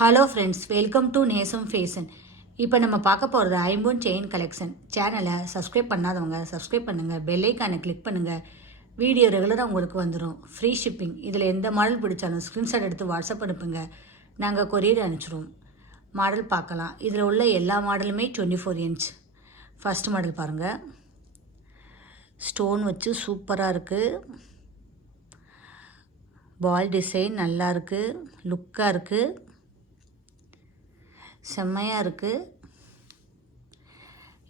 Hello friends welcome to Nesam fashion இப்போ நம்ம பார்க்க போகிறது ஐம்பூன் செயின் கலெக்ஷன் சேனலை சப்ஸ்கிரைப் பண்ணாதவங்க சப்ஸ்கிரைப் பண்ணுங்கள் பெல்லைக்கானை கிளிக் பண்ணுங்கள் வீடியோ ரெகுலராக உங்களுக்கு வந்துடும் ஃப்ரீ ஷிப்பிங் இதில் எந்த மாடல் பிடிச்சாலும் ஸ்க்ரீன்ஷாட் எடுத்து வாட்ஸ்அப் அனுப்புங்க. நாங்கள் கொரியர் அனுப்பிச்சிடுவோம் மாடல் பார்க்கலாம். இதில் உள்ள எல்லா மாடலுமே twenty four inch first model பாருங்கள் ஸ்டோன் வச்சு சூப்பராக இருக்குது பால் டிசைன் நல்லா இருக்குது லுக்காக இருக்குது செம்மையாக இருக்குது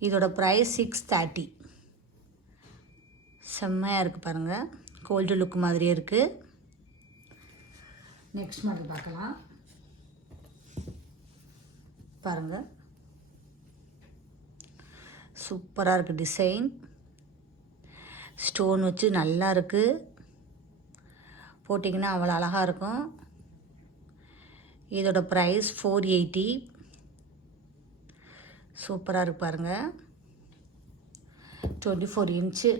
இதோட ப்ரைஸ் சிக்ஸ் தேர்ட்டி செம்மையாக இருக்குது பாருங்கள் கோல்டு லுக் மாதிரியே இருக்குது நெக்ஸ்ட் மாடல் பார்க்கலாம். பாருங்கள் சூப்பராக இருக்குது டிசைன் ஸ்டோன் வச்சு நல்லா இருக்குது போட்டிங்கன்னா அவ்வளோ அழகாக இருக்கும். இதோட ப்ரைஸ் ஃபோர் எயிட்டி சூப்பராக இருக்கு பாருங்கள் twenty four inch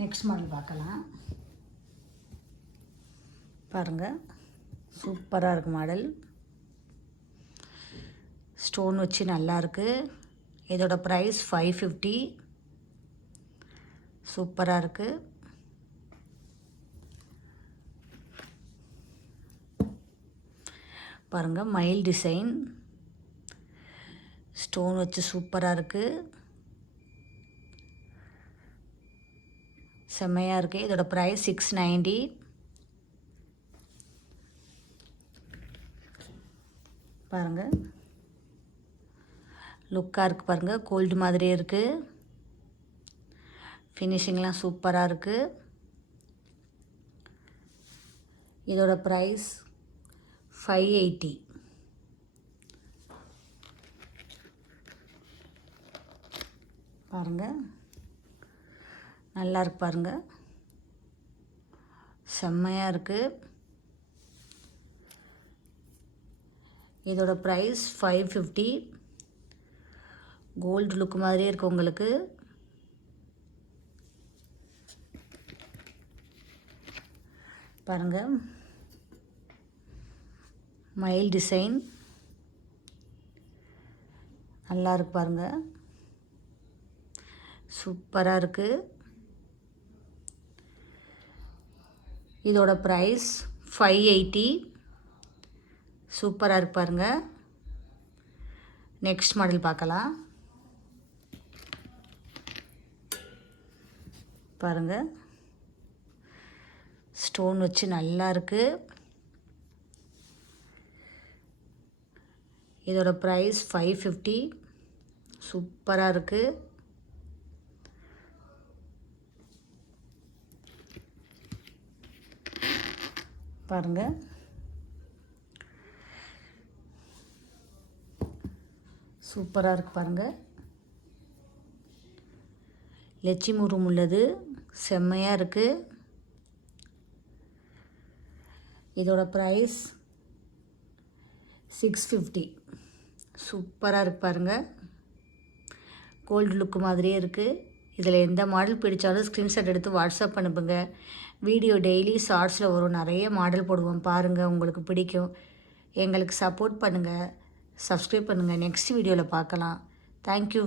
next model பார்க்கலாம். பாருங்கள் சூப்பராக இருக்குது மாடல் ஸ்டோன் வச்சு நல்லா இருக்குது இதோட ப்ரைஸ் ஃபைவ் ஃபிஃப்டி சூப்பராக இருக்குது பாருங்கள் மயில் டிசைன். ஸ்டோன் வச்சு சூப்பராக இருக்குது செம்மையாக இருக்குது இதோட ப்ரைஸ் சிக்ஸ் நைன்டி பாருங்கள் லுக்காக இருக்குது பாருங்கள் கோல்டு மாதிரியே இருக்குது ஃபினிஷிங்லாம் சூப்பராக இருக்குது இதோட ப்ரைஸ் ஃபைவ் எயிட்டி பாருங்கள் நல்லா இருக்கு பாருங்கள் செம்மையாக இருக்குது இதோட price five fifty gold look மாதிரியே இருக்குது உங்களுக்கு. பாருங்கள் மயில் டிசைன். நல்லா இருக்கு பாருங்க. சூப்பராக இருக்குது இதோட ப்ரைஸ் ஃபைவ் எயிட்டி சூப்பராக இருக்கு பாருங்க. நெக்ஸ்ட் மாடல் பார்க்கலாம். பாருங்கள் ஸ்டோன் வச்சு நல்லா இருக்குது இதோட ப்ரைஸ் ஃபைவ் ஃபிஃப்டி சூப்பராக இருக்குது பாருங்கள் சூப்பராக இருக்குது பாருங்கள் லெச்சி முரும் உள்ளது. செம்மையாக இருக்குது இதோட ப்ரைஸ் சிக்ஸ் ஃபிஃப்டி சூப்பராக இருக்கு பாருங்கள் கோல்டு லுக்கு மாதிரியே இருக்குது இதில் எந்த மாடல் பிடிச்சாலும் ஸ்க்ரீன்ஷாட் எடுத்து வாட்ஸ்அப் அனுப்புங்க. வீடியோ டெய்லி ஷார்ட்ஸில் வரும். நிறைய மாடல் போடுவோம் பாருங்கள் உங்களுக்கு பிடிக்கும். எங்களுக்கு சப்போர்ட் பண்ணுங்கள் சப்ஸ்கிரைப் பண்ணுங்கள் நெக்ஸ்ட் வீடியோவில் பார்க்கலாம். தேங்க்யூ